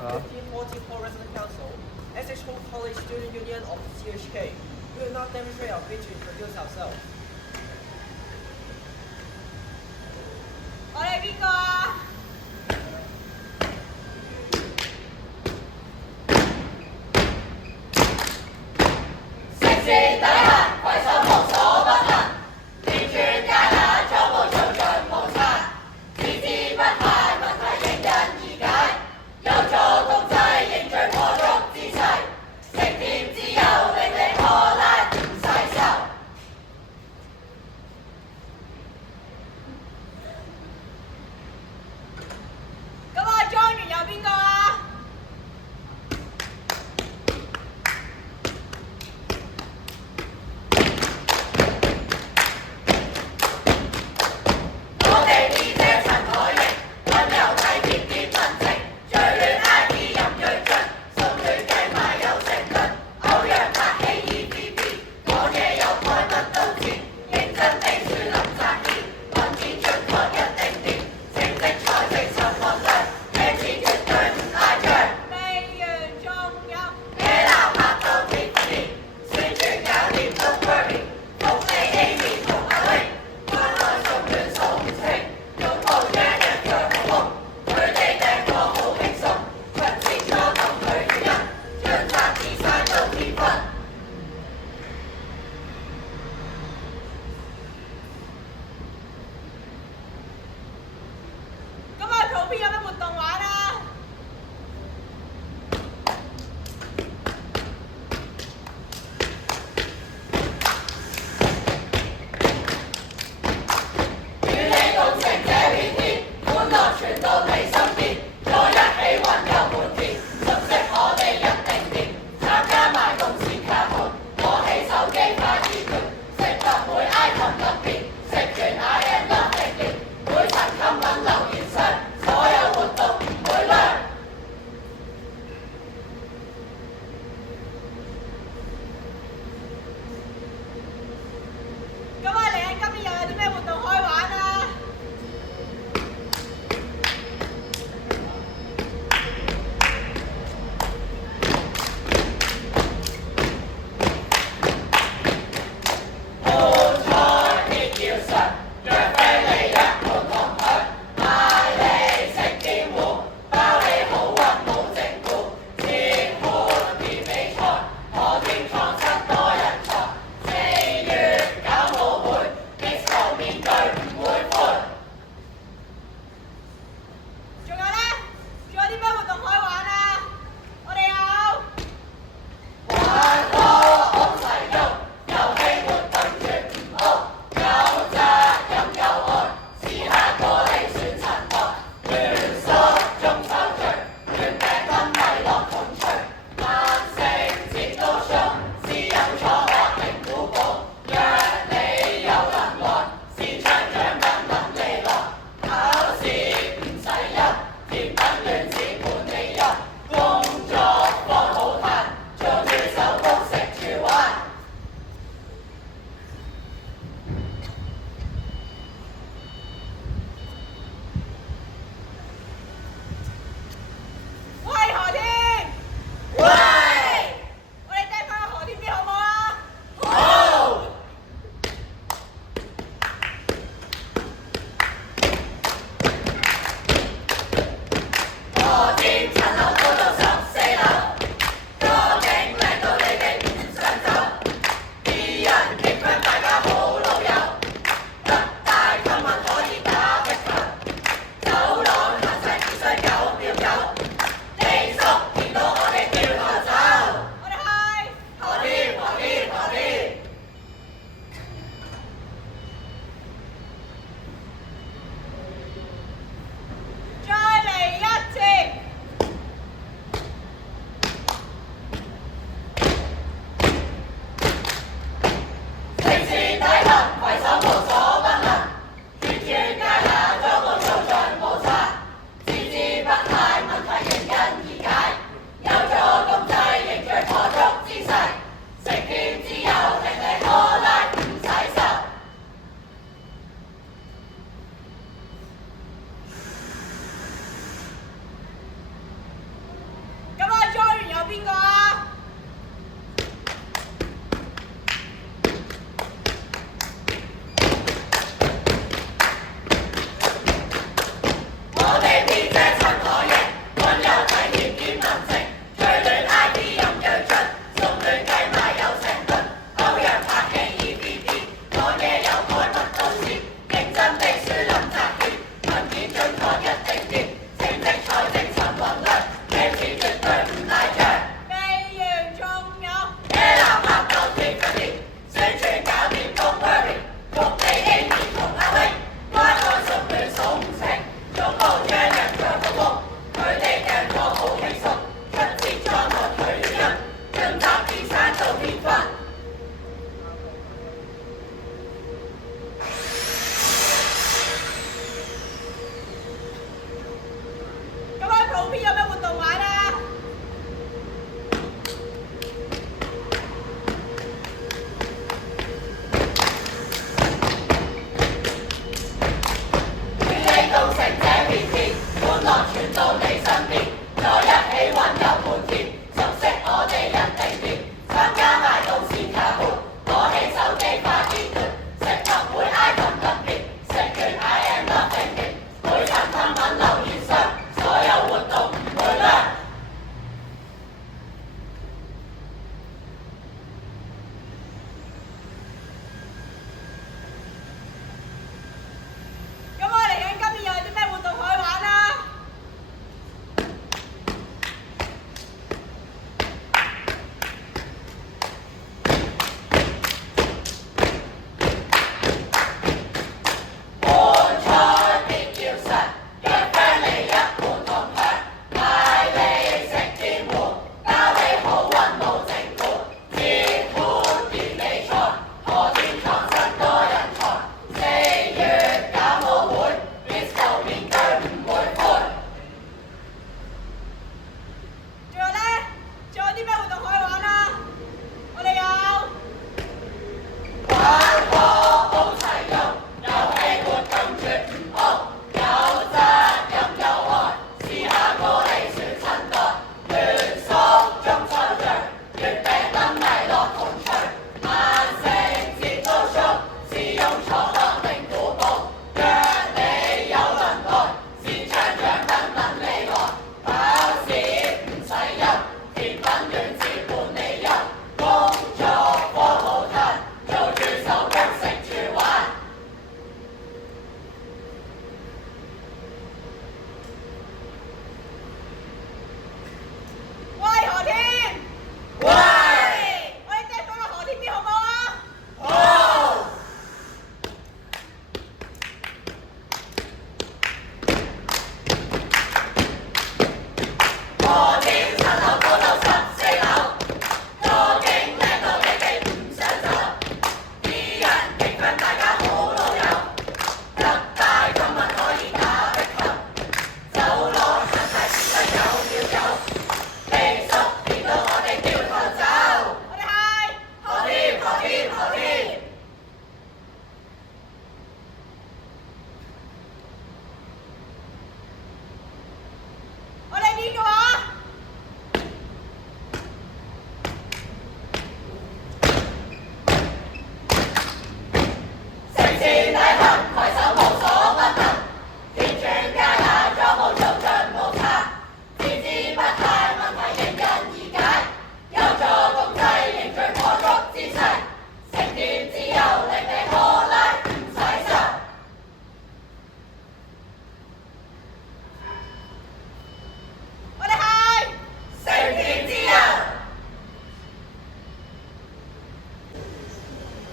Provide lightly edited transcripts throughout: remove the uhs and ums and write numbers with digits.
1544 Resident Council, Essex Hall College Student Union of CHK. We will now demonstrate our bid to introduce ourselves. 我哋邊個啊？盛事抵行，攜手無所不能，連串艱難總無做盡無策，自治不懈，問題迎刃而解，有助共濟，凝聚破竹之勢，成甜自由，令你荷蘭唔使愁。邊個啊？我哋編者陳可盈，溫柔體貼兼文靜，最戀 I D 任鋭進，送戀計埋有成論，歐陽拍戲 EVP，講嘢有改密到線，認真地書林摘顯，文件準確一定掂，正直財政陳宏亮，借錢絕對唔賴帳。譬如仲有咩鬧拍到天分裂，宣傳搞掂 Don't worry，福地 Amy 同阿威，關愛熟戀送情，總務將人腳服務，佢哋嘅課好輕鬆，出節裝學佢語音，盡集啲山到天昏。咁喺普遍有咩活動玩啊？處理工程這片天，歡樂傳到你身邊，再一起溫柔滿天，熟悉我哋一定掂，參加埋導線卡盤，攞起手機快啲斷，食物會 icon 特別，食完 I am loving it，每層噴品留言上，所有活動唔會涼。咁我嚟緊今年又有啲咩活動可以玩啊？換菜別要實，約 friend 嚟一盤同享，帶你食天碗，包你好運冇整蠱，節歡便利菜，何天創新多人才，4月搞舞會 ，disco 面具唔會灰。仲有呢？仲有啲咩活動可以玩啊？我哋有玩波好齊用，遊戲活動絕唔 O， 有責任有愛，試下過嚟選親代，聯宿中抽獎，月餅燈謎樂同趣，萬聖節都 show， 試用坐落零古堡，約你有輪代，先搶獎品等你來，考試唔使憂，甜品暖至伴你遊，工作科好嘆，做住手工食住玩。喂，何天！喂！我哋掟翻個何天邊好唔好啊？好！何天7樓高到14樓，個景靚到你哋唔想走，啲人競分大家好老友，特大購物可以打壁球，走廊行齊前得有要有，避宿變到我哋掉頭走。我哋係何天何天何天。我哋邊個啊？城市底行，攜手無所不能，天轉加也裝務做盡無差，自知不太問題迎刃而解，有助共濟凝聚破竹之勢，成田自由令你拖拉唔使愁。我哋係成田自由。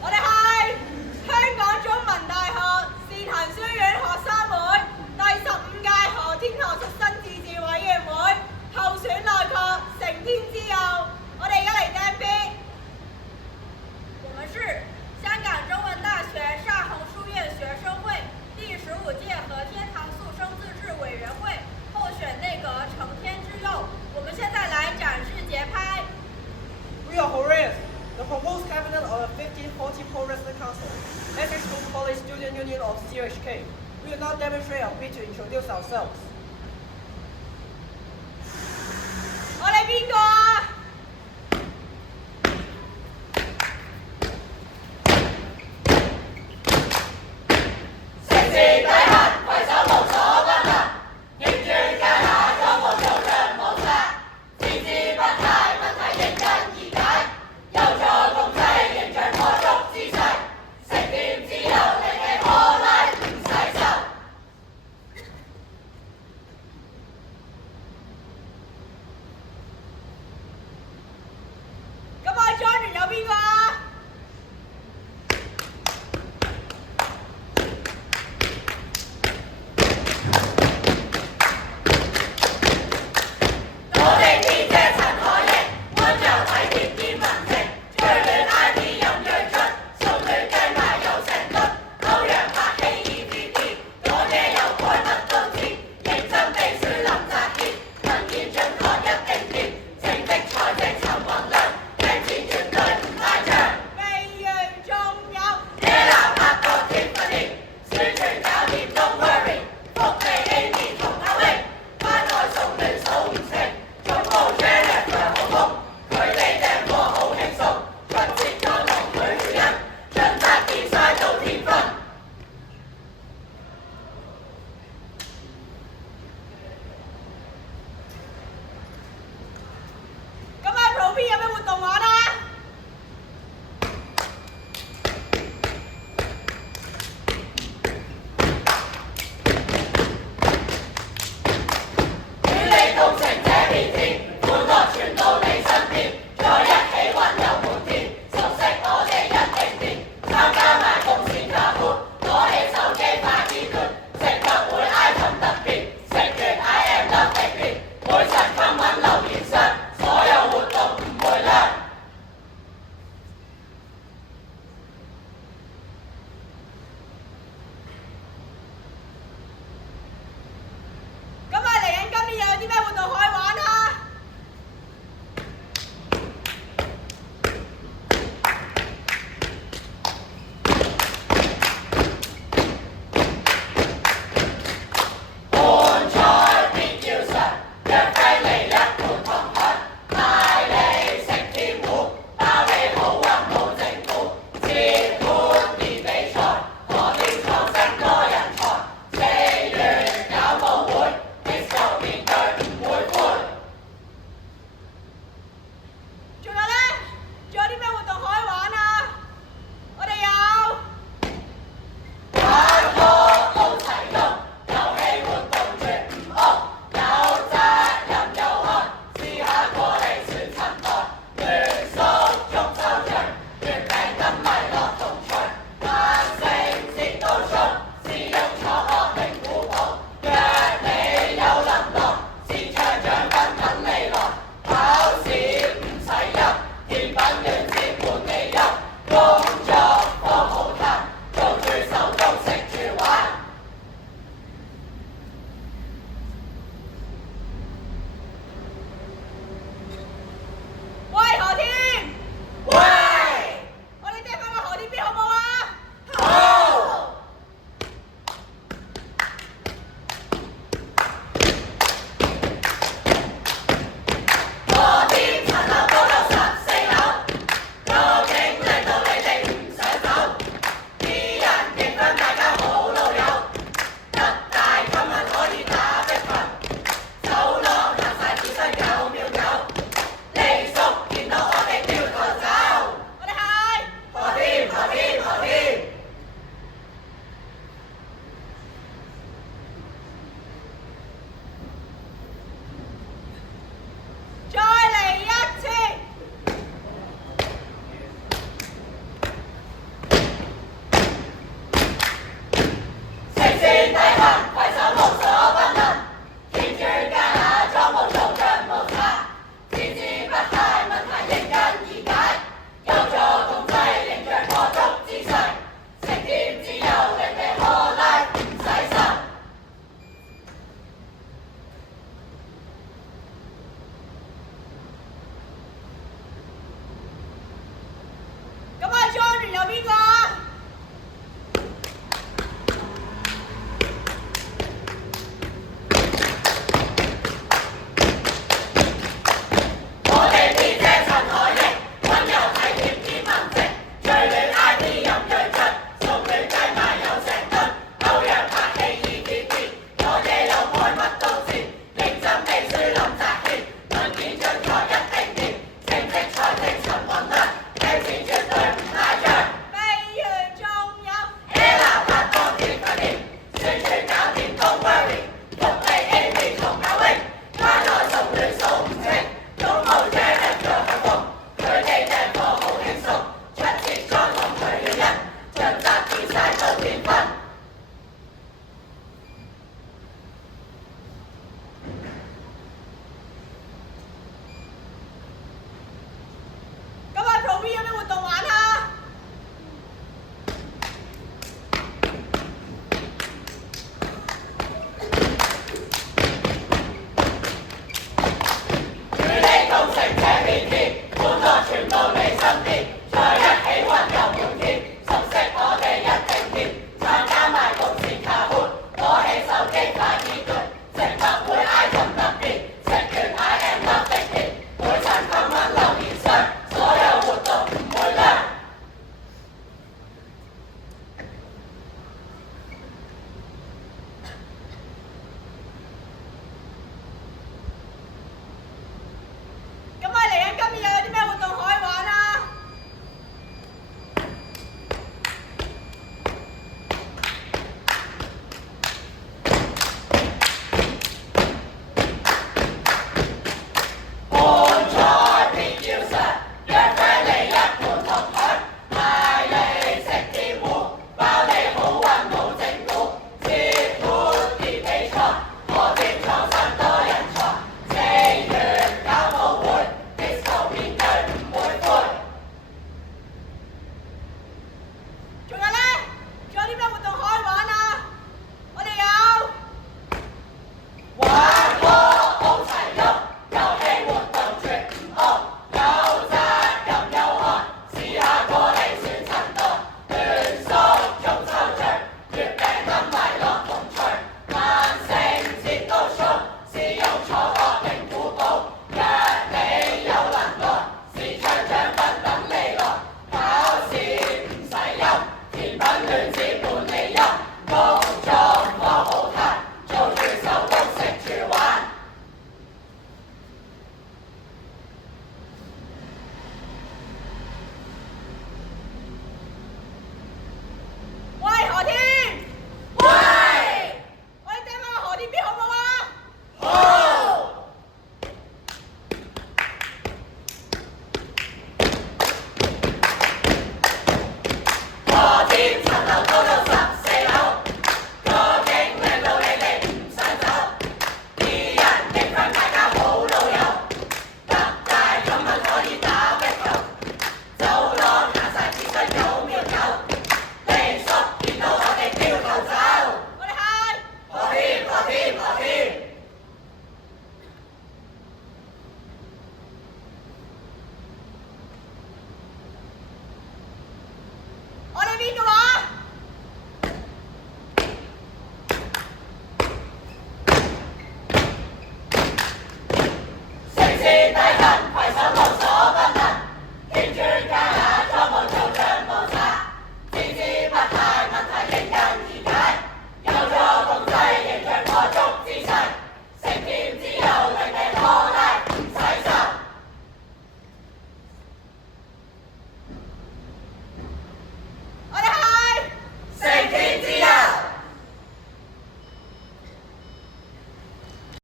我哋係香港中文大學善行書院學生會第15屆何天何宿生自治委員會候選內閣成天之友。我哋而家嚟掟邊。我們是香港中文大學善行書院學生會第15屆何天堂宿生自治委員會候選內閣成天之佑。我們現在來展示節拍。We are Horace, the proposed cabinet of the 1540 Pro Wrestling Council, Essex School College Student Union of CHK. We will now demonstrate our bid to introduce ourselves.